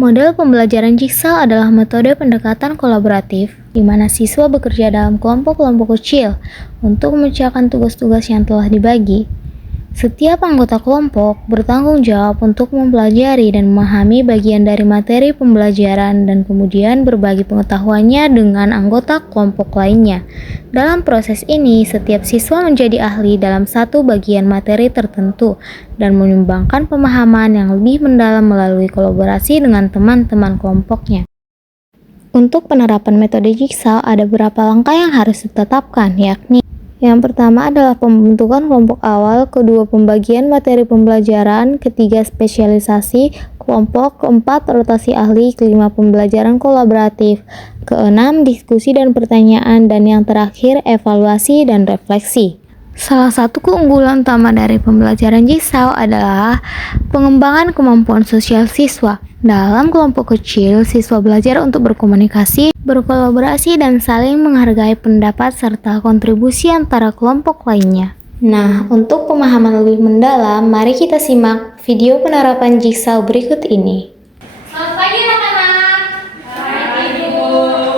Model pembelajaran Jigsaw adalah metode pendekatan kolaboratif di mana siswa bekerja dalam kelompok-kelompok kecil untuk memecahkan tugas-tugas yang telah dibagi. Setiap anggota kelompok bertanggung jawab untuk mempelajari dan memahami bagian dari materi pembelajaran dan kemudian berbagi pengetahuannya dengan anggota kelompok lainnya. Dalam proses ini, setiap siswa menjadi ahli dalam satu bagian materi tertentu dan menyumbangkan pemahaman yang lebih mendalam melalui kolaborasi dengan teman-teman kelompoknya. Untuk penerapan metode Jigsaw, ada beberapa langkah yang harus ditetapkan, yakni yang pertama adalah pembentukan kelompok awal, kedua pembagian materi pembelajaran, ketiga spesialisasi kelompok, keempat rotasi ahli, kelima pembelajaran kolaboratif, keenam diskusi dan pertanyaan, dan yang terakhir evaluasi dan refleksi. Salah satu keunggulan utama dari pembelajaran Jigsaw adalah pengembangan kemampuan sosial siswa. Dalam kelompok kecil, siswa belajar untuk berkomunikasi, berkolaborasi, dan saling menghargai pendapat serta kontribusi antara kelompok lainnya. Nah, untuk pemahaman lebih mendalam, mari kita simak video penerapan Jigsaw berikut ini. Selamat pagi anak-anak. Pagi Bu.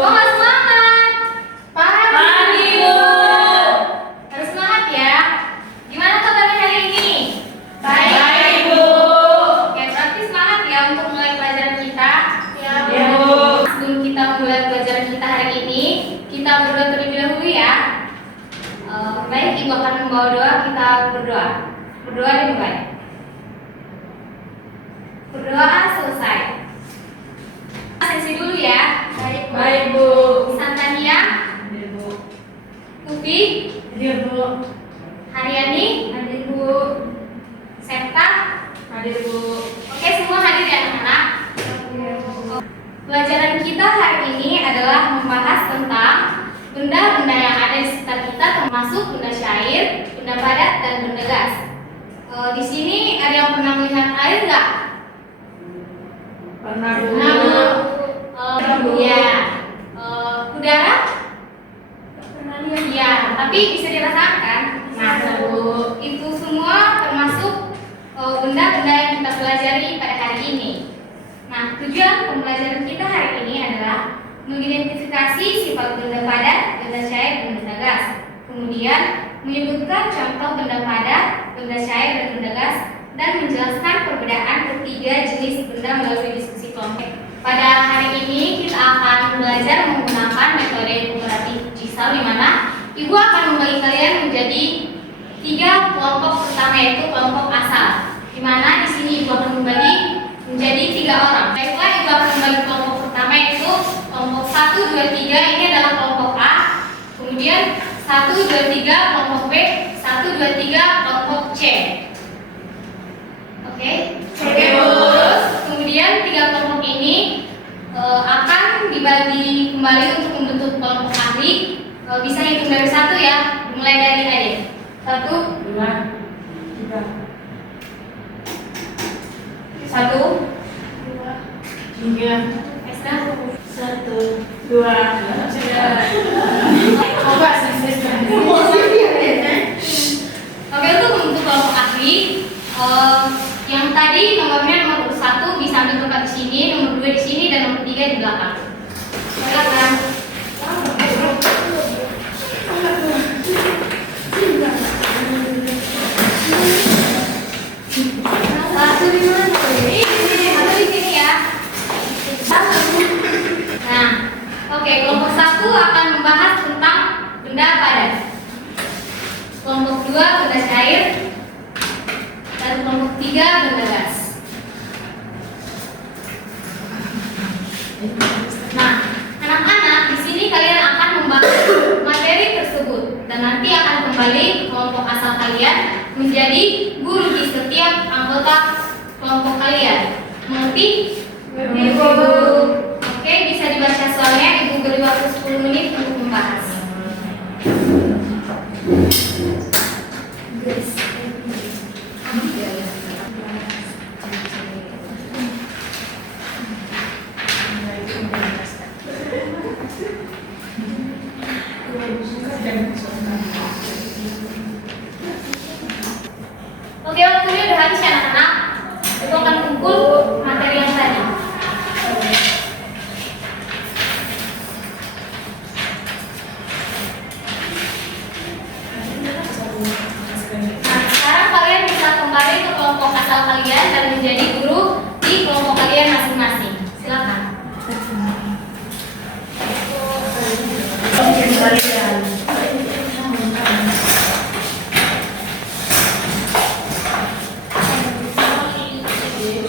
Kok nggak semangat? Pagi Bu. Harus semangat ya. Gimana kabarnya hari ini? Baik Bu. Oke, berarti semangat ya untuk mulai pelajaran kita. Ya Bu. Sebelum kita mulai pelajaran kita hari ini, kita berdoa terlebih dahulu ya. Baik, Ibu akan membawa doa, kita berdoa. Berdoa dimulai. Berdoa selesai. Sesi dulu ya. Baik Bu. Santania. Hadir Bu. Kufi. Hadir Bu. Haryani. Hadir Bu. Septa. Hadir Bu. Oke, semua hadir ya anak-anak. Pelajaran kita hari ini adalah membahas tentang benda-benda yang ada di sekitar kita, termasuk benda syair, benda padat, dan benda gas. Di sini ada yang pernah melihat air nggak? Pernah Bu. Ya. Udara? Pernah lihat. Ya, tapi bisa dirasakan. Nah, Bu, itu semua termasuk benda-benda yang kita pelajari pada hari ini. Nah, tujuan pembelajaran kita hari ini adalah mengidentifikasi sifat benda padat, benda cair, dan benda gas. Kemudian menyebutkan contoh benda padat, benda cair, dan benda gas, dan menjelaskan perbedaan ketiga jenis benda melalui diskusi kelompok. Pada hari ini kita akan belajar menggunakan metode komparatif Jigsaw, di mana Ibu akan membagi kalian menjadi 3 kelompok pertama, yaitu kelompok asal, di mana di sini Ibu akan membagi menjadi 3 orang. Baiklah, Ibu akan membagi kelompok pertama yaitu kelompok 1, 2, 3. Ini adalah kelompok A. Kemudian 1, 2, 3 kelompok B, 1, 2, 3 kelompok C. Oke, terus kemudian 3 kelompok ini akan dibagi kembali untuk membentuk kelompok ahli. Bisa hitung dari 1 ya, mulai dari Ade. 1, 2, 3. 1, 2, 3. Esta 1, 2, 3. Coba Oke, untuk membentuk kelompok ahli, yang tadi nomornya nomor 1 bisa ambil tempat di sini, nomor 2 di sini, dan nomor 3 di belakang. Silakan. Satu di mana? Satu di sini ya. Nah, oke, kelompok 1 akan membahas tentang benda padat. Kelompok 2 benda cair, dan kelompok 3 benda gas. Nah, anak-anak, di sini kalian akan membahas materi tersebut dan nanti akan kembali kelompok asal kalian menjadi guru di setiap anggota kelompok kalian. Mengerti? Ibu. Oke, bisa dibaca soalnya. Ibu beri waktu 10 menit untuk membahas. Oke, waktunya udah habis ya anak-anak. Itu akan kumpul materi yang tadi.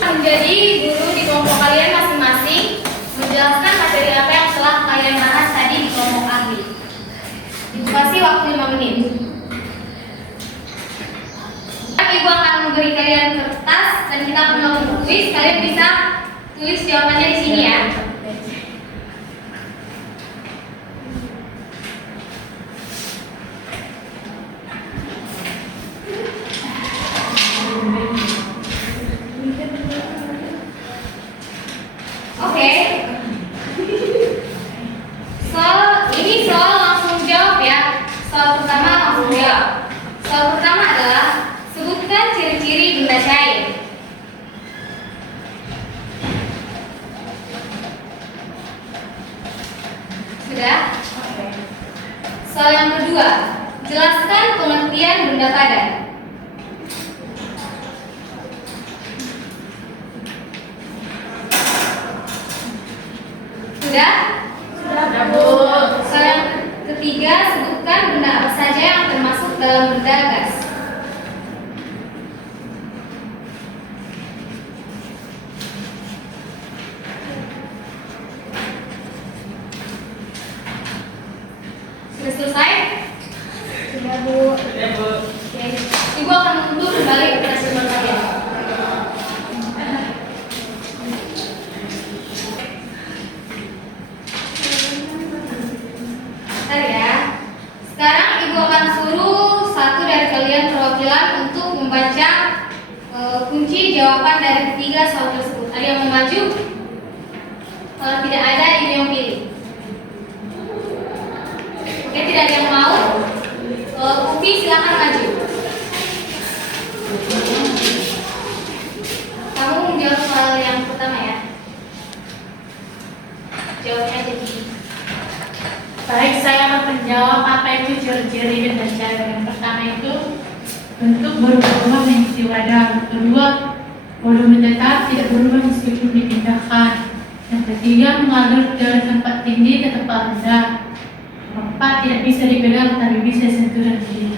Menjadi guru di kelompok kalian masing-masing, menjelaskan materi apa yang telah kalian bahas tadi di kelompok ahli. Kasih waktu 5 menit. Ibu akan memberi kalian kertas dan kita akan melakukan kuis. Kalian bisa tulis jawabannya di sini ya. Oke. Ini soal langsung jawab ya. Soal pertama langsung jawab. Soal pertama adalah sebutkan ciri-ciri benda cair. Sudah? Soal yang kedua, jelaskan pengertian benda padat. Sudah? Sudah, Bu. Soal yang ketiga, sebutkan benda apa saja yang termasuk dalam benda gas. Sudah selesai? Sudah, Bu. Sudah, Bu. Oke. Ibu akan mundur kembali ke kelas kalian. Bentar ya. Sekarang Ibu akan suruh satu dari kalian perwakilan untuk membaca kunci jawaban dari ketiga soal tersebut. Ada yang mau maju? Kalau tidak ada, Ibu yang pilih. Oke, tidak ada yang mau. Upi silakan maju. Kamu menjawab soal yang pertama ya. Jawabnya jadi. Baik, saya akan menjawab apa itu ciri-ciri benda cair. Yang pertama itu bentuk berubah mengisi wadah. Kedua, volume tetap tidak berubah meskipun dipindahkan. Yang ketiga, mengalir dari tempat tinggi ke tempat rendah. Keempat, tidak bisa dipegang tapi bisa sentuh dan diri.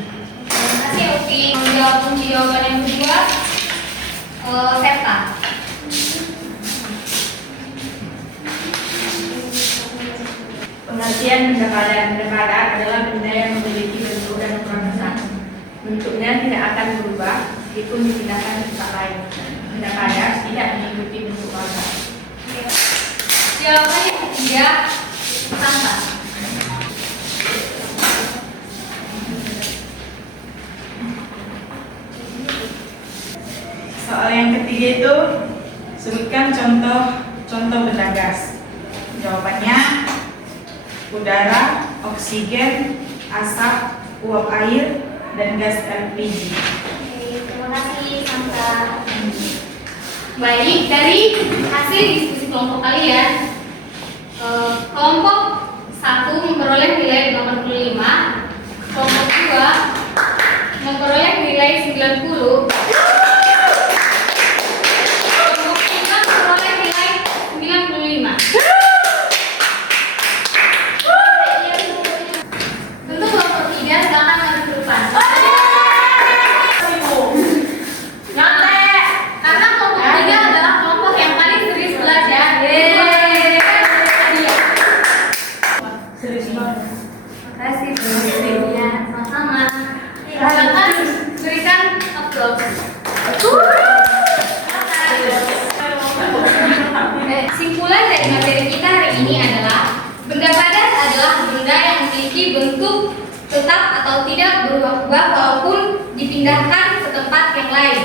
Terima kasih Upi. Menjawab kunci jawaban yang kedua, Septa. Pengertian benda padat. Benda padat adalah benda yang memiliki bentuk dan ukuran besar. Bentuknya tidak akan berubah meskipun dipindahkan ke tempat lain. Benda padat tidak mengikuti bentuk warna. Jawaban yang ketiga, sampah. Soal yang ketiga itu sebutkan contoh benda gas. Jawabannya udara, oksigen, asap, uap air, dan gas LPG. Oke, terima kasih Santa. Baik, dari hasil diskusi kelompok kalian, kelompok 1 memperoleh nilai 85, kelompok 2 memperoleh nilai 90, kelompok 3 memperoleh nilai 95. Tentu kelompok 3 silakan maju ke depan. Karena kelompok 3 adalah kelompok yang paling serius belajar. Terima kasih Bu. Sama-sama. Silakan berikan aplaus. Simpulan dari materi kita hari ini adalah benda padat adalah benda yang memiliki bentuk tetap atau tidak berubah-ubah walaupun dipindahkan ke tempat yang lain.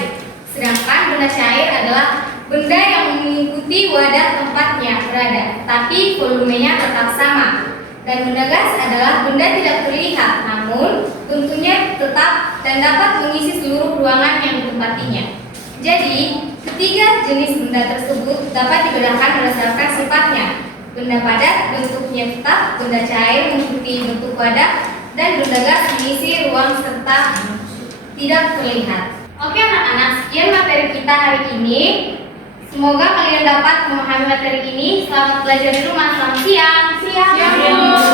Sedangkan benda cair adalah benda yang mengikuti wadah tempatnya berada, tapi volumenya tetap sama. Dan benda gas adalah benda tidak terlihat, namun bentuknya tetap dan dapat mengisi seluruh ruangan yang ditempatinya. Jadi, ketiga jenis benda tersebut dapat dibedakan berdasarkan sifatnya. Benda padat bentuknya tetap, benda cair mengikuti bentuk wadah, dan benda gas mengisi ruang serta tidak terlihat. Oke anak-anak, sekian materi kita hari ini. Semoga kalian dapat memahami materi ini. Selamat belajar di rumah. Selamat siang. Siang.